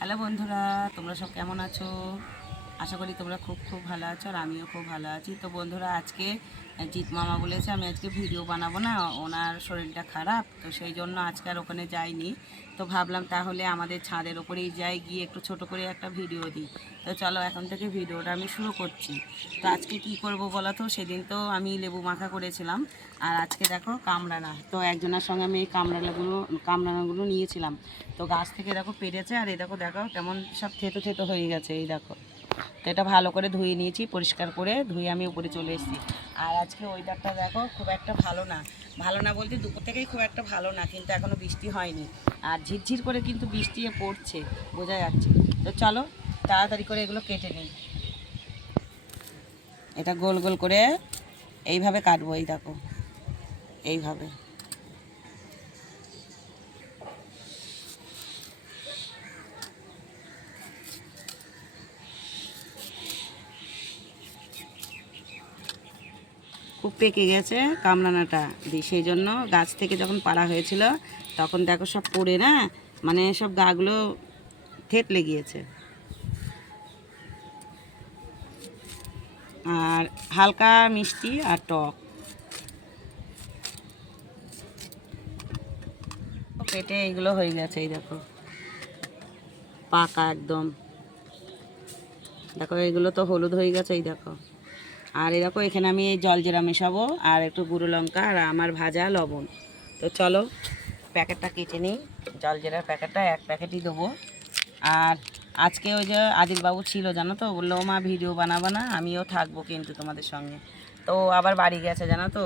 Hello বন্ধুরা, তোমরা সব কেমন আছো? আশা করি তোমরা খুব খুব ভালো আছো, আর আমিও খুব ভালো আছি। তো বন্ধুরা, আজকে জিৎ মামা বলেছে আমি আজকে ভিডিও বানাবো না, ওনার শরীরটা খারাপ, তো সেই জন্য আজকে আর ওখানে যাইনি। তো ভাবলাম তাহলে আমাদের ছাদের ওপরেই যাই, গিয়ে একটু ছোট করে একটা ভিডিও দিই। তো চলো এখন থেকে ভিডিওটা আমি শুরু করছি। তো আজকে কি করব বলো তো? সেদিন তো আমি লেবু মাখা করেছিলাম, আর আজকে দেখো কামরাঙা। তো একজনের সঙ্গে আমি এই কামরাঙাগুলো নিয়েছিলাম। তো গাছ থেকে দেখো পেরেছে, আর এই দেখো দেখো কেমন সব থেতো থেতো হয়ে গেছে, এই দেখো। তো এটা ভালো করে ধুয়ে নিয়েছি, পরিষ্কার করে ধুয়ে আমি উপরে চলে এসেছি। আর আজকে ওয়েদারটা দেখো খুব একটা ভালো না, ভালো না বলতে দুপুর থেকেই খুব একটা ভালো না, কিন্তু এখনও বৃষ্টি হয়নি। আর ঝিরঝির করে কিন্তু বৃষ্টি পড়ছে, বোঝা যাচ্ছে। তো চলো তাড়াতাড়ি করে এগুলো কেটে নিই। এটা গোল গোল করে এইভাবে কাটবো, এই দেখো এইভাবে। খুব পেকে গেছে কামরাঙাটা দিয়ে, সেই জন্য গাছ থেকে যখন পাড়া হয়েছিল তখন দেখো সব পড়ে না, মানে সব গাগুলো থেতলে গিয়েছে। আর হালকা মিষ্টি আর টক পেটে এইগুলো হয়ে গেছে, এই দেখো পাকা একদম। দেখো এগুলো তো হলুদ হয়ে গেছে, এই দেখো। আর এই দেখো এখানে আমি এই জলজিরা মেশাবো, আর একটু গুঁড়ো লঙ্কা, আর আমার ভাজা লবণ। তো চলো প্যাকেটটা কেটে নিই। জলজিরার প্যাকেটটা এক প্যাকেটই দেবো। আর আজকে ওই যে আদিলবাবু ছিল জানো তো, বললো মা ভিডিও বানাবো না, আমিও থাকবো কিন্তু তোমাদের সঙ্গে। তো আবার বাড়ি গেছে জানো তো।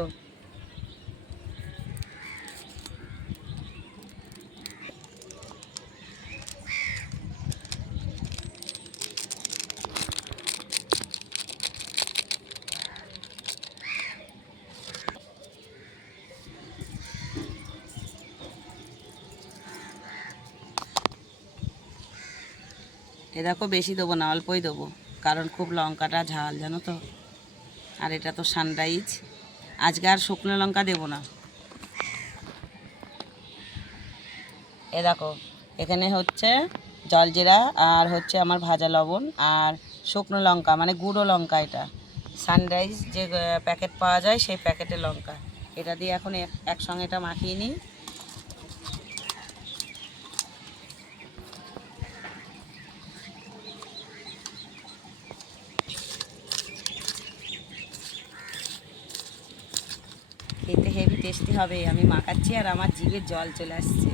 এ দেখো বেশি দেবো না, অল্পই দেবো, কারণ খুব লঙ্কাটা ঝাল জানো তো। আর এটা তো সানরাইজ, আজকে আর শুকনো লঙ্কা দেবো না। এ দেখো এখানে হচ্ছে জলজিরা, আর হচ্ছে আমার ভাজা লবণ, আর শুকনো লঙ্কা মানে গুঁড়ো লঙ্কা, এটা সানরাইজ যে প্যাকেট পাওয়া যায় সেই প্যাকেটের লঙ্কা। এটা দিয়ে এখন একসঙ্গে এটা মাখিয়ে নিই। খেতে হেভি টেস্টি হবে, আমি মাখাচ্ছি আর আমার জিভে জল চলে আসছে।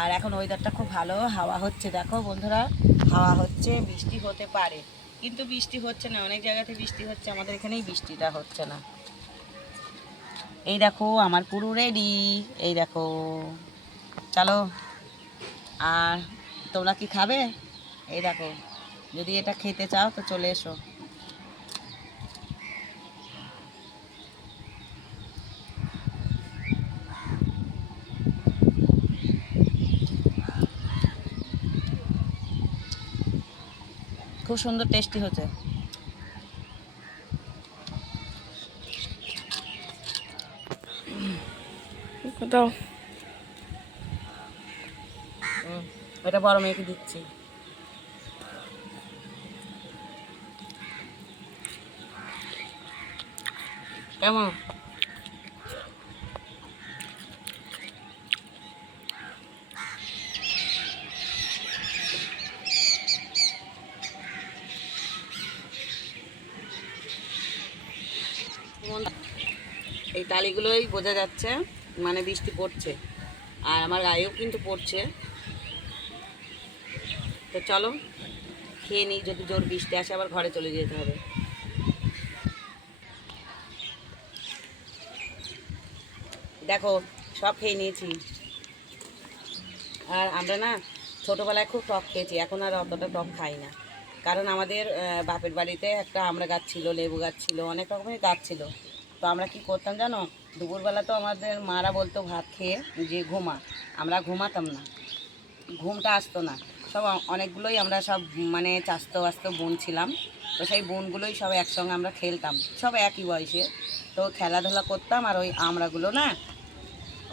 আর এখন ওয়েদারটা খুব ভালো, হাওয়া হচ্ছে দেখো বন্ধুরা, হাওয়া হচ্ছে, বৃষ্টি হতে পারে, কিন্তু বৃষ্টি হচ্ছে না। অনেক জায়গাতে বৃষ্টি হচ্ছে, আমাদের এখানেই বৃষ্টিটা হচ্ছে না। এই দেখো আমার পুরো রেডি, এই দেখো। চলো, আর তোমরা কি খাবে? এই দেখো, যদি এটা খেতে চাও তো চলে এসো। খুব সুন্দর টেস্টি হচ্ছে। দাও। এটা বড় মেয়েকে দিচ্ছি। কেমন? এই তালিগুলোই বোঝা যাচ্ছে, মানে বৃষ্টি পড়ছে, আর আমার গায়েও কিন্তু পড়ছে। তো চলো খেয়ে নিই, যদি জোর বৃষ্টি আসে আবার ঘরে চলে যেতে হবে। দেখো সব খেয়ে নিয়েছি। আর আমরা না ছোটোবেলায় খুব টক খেয়েছি, এখন আর অতটা টক খাই না। কারণ আমাদের বাপের বাড়িতে একটা আমরা গাছ ছিল, লেবু গাছ ছিল, অনেক রকমের গাছ ছিল। তো আমরা কি করতাম জানো, দুপুরবেলা তো আমাদের মারা বলতো ভাত খেয়ে যে ঘুমা, আমরা ঘুমাতাম না, ঘুমটা আসতো না। সব অনেকগুলোই আমরা সব মানে চাস্তো বাস্তো বোন ছিলাম। তো সেই বোনগুলোই সব একসঙ্গে আমরা খেলতাম, সব একই বয়সে। তো খেলাধুলা করতাম, আর ওই আমড়াগুলো না,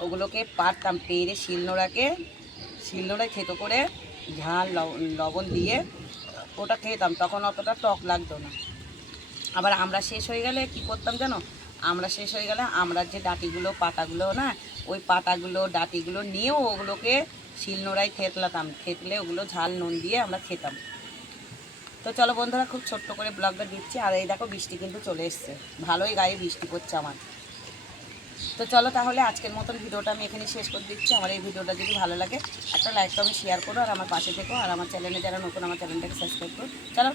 ওগুলোকে পারতাম, পেরে শিলনোড়াকে শিলনোড়ায় থেতো করে ঝাল লবণ দিয়ে ওটা খেতাম, তখন অতটা টক লাগতো না। আবার আমরা শেষ হয়ে গেলে কি করতাম জানো, আমরা শেষ হয়ে গেলে আমরা যে ডাঁটিগুলো পাতাগুলো না, ওই পাতাগুলো ডাঁটিগুলো নিয়েও ওগুলোকে শিলনোড়ায় থেতলাতাম, থেতলে ওগুলো ঝাল নুন দিয়ে আমরা খেতাম। তো চলো বন্ধুরা, খুব ছোট্ট করে ব্লগটা দিচ্ছি। আর এই দেখো বৃষ্টি কিন্তু চলে এসছে, ভালোই গায়ে বৃষ্টি পড়ছে আমার। তো চলো তাহলে আজকের মতন ভিডিওটা আমি এখানে শেষ করে দিচ্ছি। আমার এই ভিডিওটা যদি ভালো লাগে একটা লাইক কমেন্ট শেয়ার করো, আর আমার পাশে থেকো, আর আমার চ্যানেলে যারা নতুন আমার চ্যানেলটাকে সাবস্ক্রাইব করো। চলো